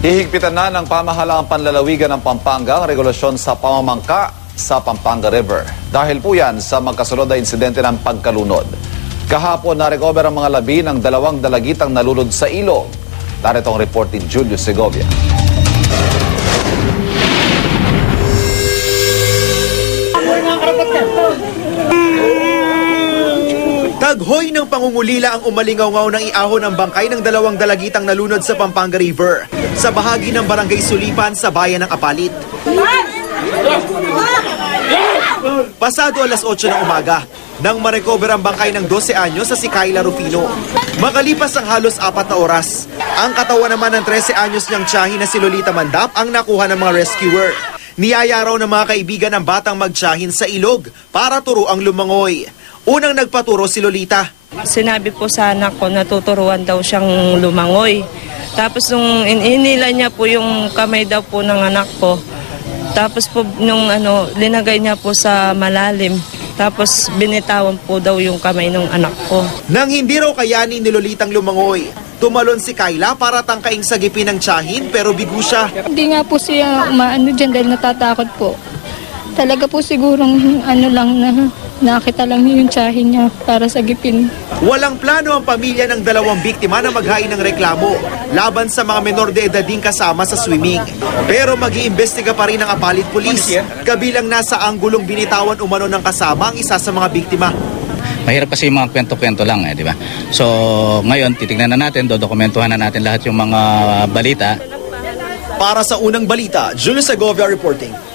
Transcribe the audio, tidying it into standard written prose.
Hihigpitan na ng pamahalaang panlalawigan ng Pampanga ang regulasyon sa pamamangka sa Pampanga River. Dahil po yan sa magkasunod na insidente ng pagkalunod. Kahapon na-recover ang mga labi ng 2 dalagitang nalunod sa ilog. Narito ang report ni Julio Segovia. Taghoy ng pangungulila ang umalingaw-ngaw ng iahon ng bangkay ng 2 dalagitang nalunod sa Pampanga River sa bahagi ng Barangay Sulipan sa bayan ng Apalit. Pasado alas 8 ng umaga, nang ma-recover ang bangkay ng 12 anyos sa si Kayla Rufino. Makalipas ang halos 4 na oras, ang katawan naman ng 13 anyos niyang tiyahin na si Lolita Mandap ang nakuha ng mga rescuer. Niyaya raw ng mga kaibigan ng batang magtiyahin sa ilog para turuang lumangoy. Unang nagpaturo si Lolita. Sinabi po sa anak ko na tuturuan daw siyang lumangoy. Tapos nung inila niya po yung kamay daw po ng anak ko. Tapos po nung linagay niya po sa malalim. Tapos binitawan po daw yung kamay ng anak ko. Nang hindi raw kayanin ni Lolitang lumangoy, tumalon si Kayla para tangkaing sagipin ng tiyahin pero bigo siya. Hindi nga po siya umaano dyan dahil natatakot po. Talaga po sigurong lang na nakita lang yung tiyahin niya para sagipin. Walang plano ang pamilya ng 2 biktima na maghain ng reklamo laban sa mga menor de edad din kasama sa swimming. Pero mag-iimbestiga pa rin ang Apalit Police, kabilang nasa anggulong binitawan umano ng kasama ang isa sa mga biktima. Mahirap kasi yung mga kwento-kwento lang, di ba? So, ngayon, titignan na natin, dodokumentuhan na natin lahat yung mga balita. Para sa Unang Balita, Julio Segovia reporting.